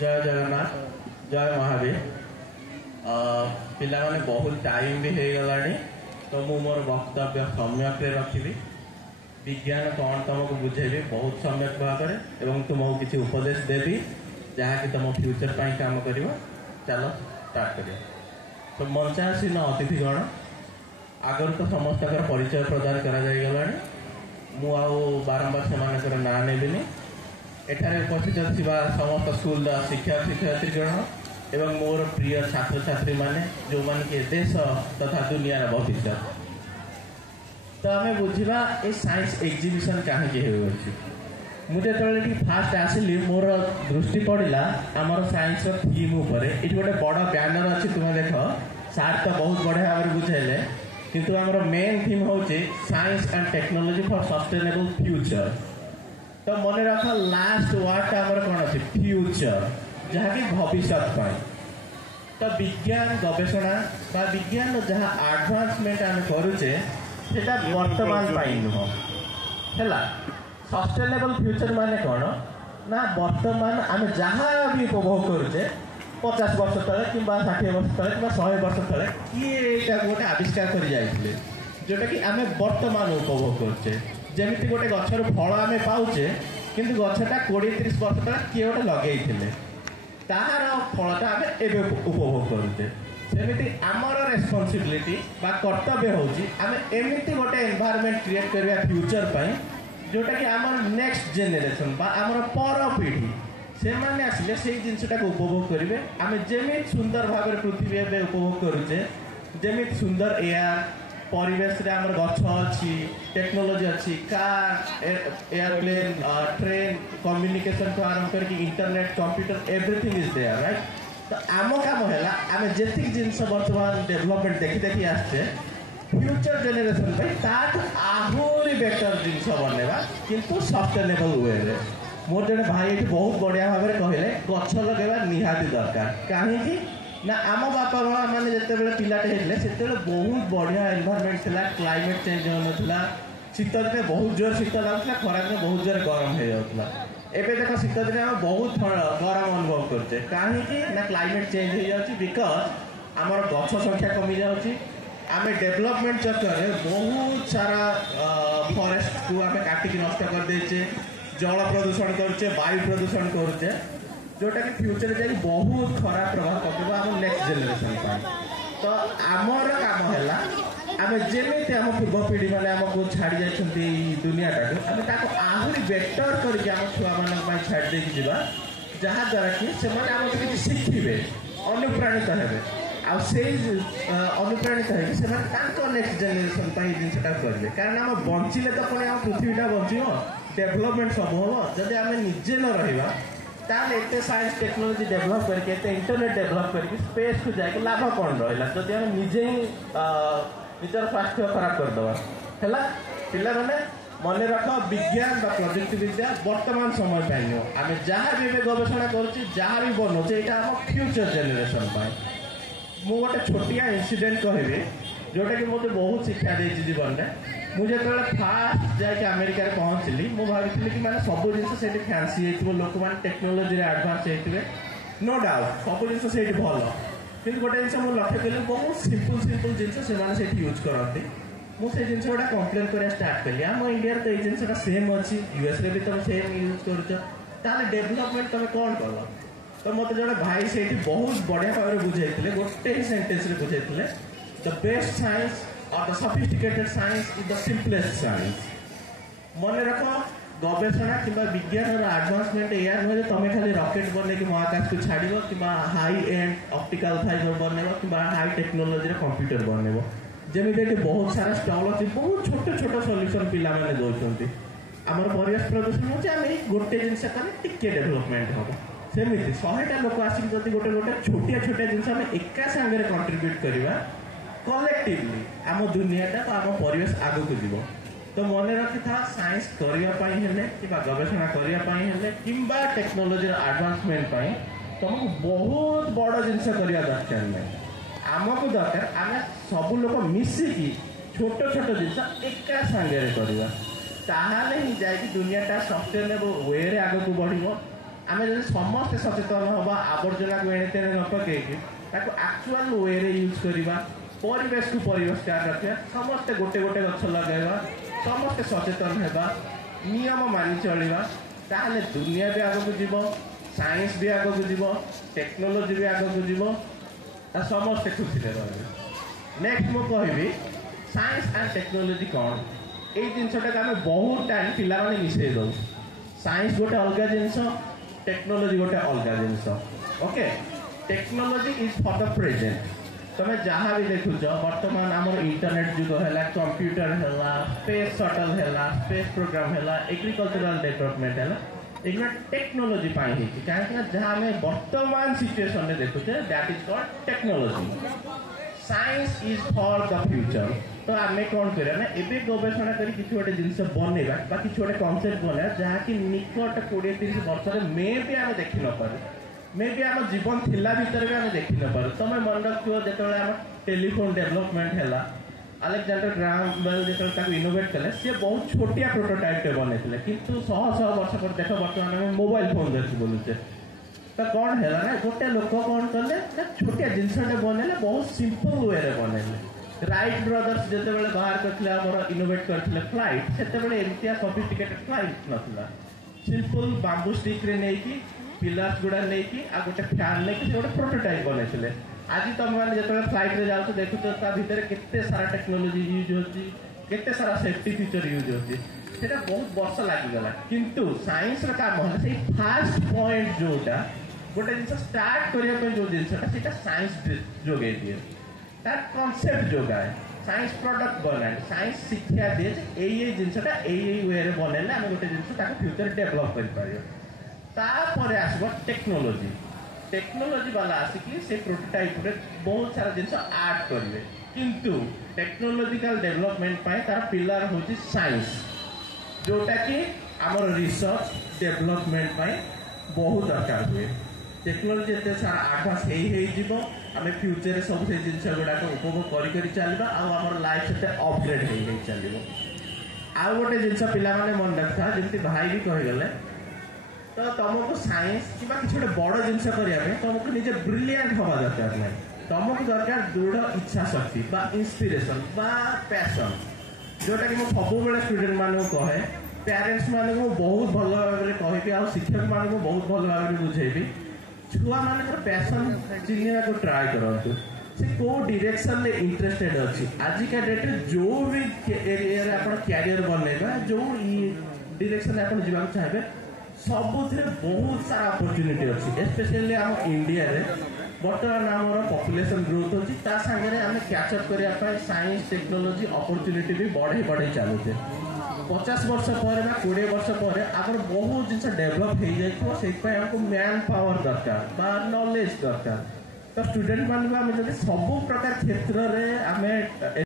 जय जगन्नाथ जय महावीर पिला बहुत टाइम भी हो गला तो मु मोर वक्तव्य सम्यक रखी विज्ञान कौन तुमको बुझेबी बहुत सम्यक भाव में तुमको किसी उपदेश देवी जहाँकि तुम फ्यूचर पर काम कर चलो स्टार्ट कर तो मंचासीन अतिथिगण आगर तो समस्त परिचय प्रदान करागला मु बारंबार से ना नेबिनी एठारे उपस्थित समस्त स्कूल शिक्षक शिक्षयित्रीगण एवं मोर प्रिय छात्र छात्री माने जो मान के देश तथा दुनिया भविष्य तो आम बुझा ये साइंस एग्जिबिशन कहीं मुझे फास्ट आसिली मोर दृष्टि पड़ा आमर साइंस थीम ये गोटे बड़ बैनर अच्छी तुम्हें देख सार तो बहुत बढ़िया भाव बुझेले किंतु आमर मेन थीम हूँ science and technology for sustainable future तो मन रख लास्ट वर्ड आमर कौन अच्छे फ्यूचर जहाँकि भविष्य तो विज्ञान गवेषणा बा विज्ञान जहाँ आडभांसमेंट आम करुचे वर्तमान नुह है सस्टेनेबल फ्यूचर माने कौन ना वर्तमान आम जहाँ भी उपभोग करुचे 50 वर्ष तले कि 60 वर्ष तले कि 100 वर्ष तले किए गोटे आविष्कार कर जाइए जोटा कि आम वर्तमान उपभोग करुचे जमी गोटे गचर फल आम पाचे कि गछटा 20-30 वर्ष तले किए गोटे लगे तार फलटा आम एवं उपभोग करुचे सेमती आमर रेस्पॉन्सिबिलिटी बा कर्तव्य होची आम एमती गोटे एनवायरनमेंट क्रिएट करवा फ्यूचर पाई जोटा कि आमर नेक्स्ट जेनेरेशन बा आमर पर पीढ़ी से माने आसिले से जिनटा को उपभोग करेंगे आम जमी सुंदर भाव में पृथ्वी एवं उपभोग करुचे जमी सुंदर एयर परिवेश रे आमर गछ अच्छी टेक्नोलोजी अच्छी कार एयरप्लेन ट्रेन कम्युनिकेशन को आरंभ करके internet computer everything is there right तो आम काम है आम जी जिनस बर्तमान डेभलपमेंट देखी देखी आसचे फ्यूचर जेनेरेशन आहरी बेटर जिनस बनवा किंतु सस्टेनेबल वे मोर जड़े भाई ये बहुत बढ़िया भाव में कहले गछ लगेगा निहाती दरकार कहीं ना आम बापा माँ मैंने जिते पिलाटे होते से बहुत बढ़िया एनवायरनमेंट था क्लाइमेट चेंज होना शीत दिन बहुत जोर शीत लगुला खरा दिन बहुत जोर गरम हो जाता एवं देख शीत दिन आम बहुत गरम अनुभव करचे कहीं ना क्लाइमेट चेंज हो जाए बिकज आमर गछ संख्या कमी जाऊँगी आम डेभलपमेंट चक्कर में बहुत सारा फॉरेस्ट को आम काटिक नष्ट कर देचे जल प्रदूषण करुचे वायु प्रदूषण करुचे जोटा कि फ्यूचर जाए बहुत खराब प्रभाव पकेब आम नेक्स्ट जेनेरेशन तो आमर काम है आम जमी आम पूर्व पीढ़ी मैंने आमको छाड़ी जाती दुनियाटा आम आहरी बेटर करके आम छुआ मान छाड़ देकी जा जहाँद्वारा कि से किसी शिखे अनुप्राणित हे अनुप्राणित है नेक्स्ट जेनेरेशन जिनसा करेंगे कारण आम बंचिले तो पुणी आम पृथ्वीटा बचो डेभलपमेंट सब हम जब आम निजे न रहा ताले एते साइंस टेक्नोलॉजी डेभलप करके एते इंटरनेट डेभलप करके स्पेस को जाके लाभ कौन रहा जब आम निजे ही निजर स्वास्थ्य खराब करदे है पिला मैंने मन रख विज्ञान प्रजुक्ति विद्या वर्तमान समय पाई आम जहाँ भी गवेषणा करा भी बनाऊे यहाँ आम फ्यूचर जेनेरेशन मु गोटे छोटिया इनसीडेंट कहबी जोटा कि मत बहुत शिक्षा दे जीवन में मुझे फास्ट जाके अमेरिका पहुँचली मुझे भाई कि मैंने सब जिन फैंसी हो लोक मैंने टेक्नोलोजी आडभांस होते नो डाउट सब जिन भल कि गोटे जिन मुझे लक्ष्य कली बहुत सिंपल सिंपल जिनसे यूज करती मुझे जिन गुड़ा कम्प्लेन करा स्टार्ट कली आम इंडिया तो ये जिनसा सेम अच्छी यूएस भी तुम सेम यूज कर डेभलपमेंट तुम कौन कल तो मत जो भाई से बहुत बढ़िया भाव में बुझे गोटे ही सेन्टेन्स बुझे द बेस्ट साइंस और the sophisticated science is the simplest science मन रख गवेषणा कि विज्ञान आडभांसमेंट या नुहे तुम खाली रकेट बन महाकाश को छाड़ कि हाई एंड ऑप्टिकल फाइबर बनब कि हाई टेक्नोलोजी कंप्यूटर बनब जमी बहुत सारा स्टॉल अच्छी बहुत छोट छोट सल्यूशन पे दौरान आमर परिवेश प्रदूषण होते गोटे जिनस टिके डेभलपमेंट हम सेमती 100टा लोक आसिक गोटे गोटे छोटिया छोटिया जिन एका सांगे कंट्रीब्यूट करवा कलेक्टिवली आम दुनियाटा तो आम परिवेश आग को जीव तो मन रखी था साइंस करने कि गवेषणा करने कि टेक्नोलोजी आडभांसमेंट तुमको बहुत बड़ जिनस करवा दरकार नहीं आमको दरकार आम सब लोग मिसिकी छोट छोट जिन एका सांगे करवा ताहाले ही जाए दुनियाटा सस्टेनेबल वे रे आगे को बढ़िबो आमे जदि समस्त सचेतन हबा आवर्जना को एने तेने न पकेकी ताको एक्चुअल वे रे यूज करिबा परिवेश को परिष्कार रखिया समस्त गोटे गोटे गछ लगाइबा समस्त सचेतन हेबा नियम मानि चलिबा ताहाले दुनिया भी आगे को जीवो साइंस भी आगे को जीवो टेक्नोलॉजी भी आगे को जीवो आ समस्त खुशी रे रहबे। नेक्स्ट मो कहबी साइंस एंड टेक्नोलॉजी कौन ये जिनसटा आम बहुत टाइम पिला माने मिसई दो साइंस गोटे अलग जिनस टेक्नोलॉजी गोटे अलग जिनस okay technology is for the present तुम्हें जहाँ भी देखुच बर्तमान आम इंटरनेट जुग है कंप्यूटर है स्पेस शटल है स्पेस प्रोग्राम है एग्रीकल्चरल डेवलपमेंट है एगुला टेक्नोलॉजी कहीं जहाँ आम बर्तमान सिचुएशन में देखुचे that is called technology science is for the future तो आम कौन करें एवं गवेषणा कर किसी गोटे जिन बनवा किसी गोटे कनसेप्ट बनवा जहाँकि निकट 20-30 वर्ष मे भी आम देखी न पारे मे भी आम जीवन थिला भितर भी आम देखी न पारे तुम मन रखियो जो आम टेलीफोन डेवलपमेंट है अलेक्जेंडर ग्राहम बेल जो इनोवेट कले सी बहुत छोटिया प्रोटोटाइप बनते किंतु शह शह वर्ष पर देख बर्तमान आम मोबाइल फोन धरती बोलुचे तो कौन है ना गोटे लोक कौन कले छोटिया जिनसटे बनैले बहुत सिंपल वे बनैले राइट ब्रदर्स जो बाहर करते इनोवेट करते फ्लाइट से एमती सफिस्टिकेटेड फ्लाइट नाला सिंपल बांबू स्टिक रे नहीं पिलर्स गुड़ा नहीं आ गोटे फैन नहीं गोटे प्रोटोटाइप बनते आज तुम मैंने जो फ्लाइट रे जाओ देखुच भितर केते सारा टेक्नोलॉजी यूज होती केते सारा सेफ्टी फीचर यूज होती सेटा बहुत वर्ष लगिगला किंतु साइंस रो काम है से फास्ट पॉइंट जोटा गोटे जिन स्टार्ट करने जो जिनसा साइंस जोगे दिए तार कॉन्सेप्ट जोगाए साइंस प्रोडक्ट बनाए साइंस शिक्षा दिए ये जिनसा यही वे बनैले आम गोटे जिन फ्यूचर डेभलप कर आसब टेक्नोलॉजी टेक्नोलॉजी वाला आसिकी से प्रोटोटाइप रे बहुत सारा जिन आड करेंगे किंतु टेक्नोलॉजिकल डेवलपमेंट तार पिलर हूँ साइंस जोटा कि आमर रिसर्च डेवलपमेंट बहुत दरकार हुए टेक्नोलॉजी एत सारा आडभांस हो आम फ्यूचर सब से जिन गुड़ाक उपभोग कर चलवा आम लाइफ से अपग्रेड हो चलो आउ गोटे जिन पिला मन रखा जमी भाई भी कहीगले तो तुमको साइंस कि किसी गोटे बड़ जिन करने तुमको निजे ब्रिलियंट हवा दरकार ना तुमको दरकार दृढ़ इच्छा शक्ति इंस्पिरेशन पैशन जोटा कि सब स्टूडेंट मानक कहे पेरेंट्स मान बहुत भल भाव कहि आ शिक्षक मान बहुत भल भाव बुझेबी छुआ मान पैशन चिन्ह को ट्राए करूँ से को डायरेक्शन में इंटरेस्टेड अच्छी आजिका डेट जो भी एरिया आप कैरियर बनवा जो डायरेक्शन आप जावाक चाहिए सबुथ बहुत सारा अपॉर्चुनिटी अच्छी स्पेशली आम इंडिया रे बर्तमान आम पॉपुलेशन ग्रोथ होची ता संगे आम कैचअप करने साइंस टेक्नोलॉजी अपॉर्चुनिटी भी बढ़े बढ़े चलुचे 50 वर्ष पर 20 वर्ष पर आप बहुत जिन डेभलप हो जाए हमको मैन पावर दरकार नॉलेज दरकार तो स्टूडेंट मान सब प्रकार क्षेत्र में आम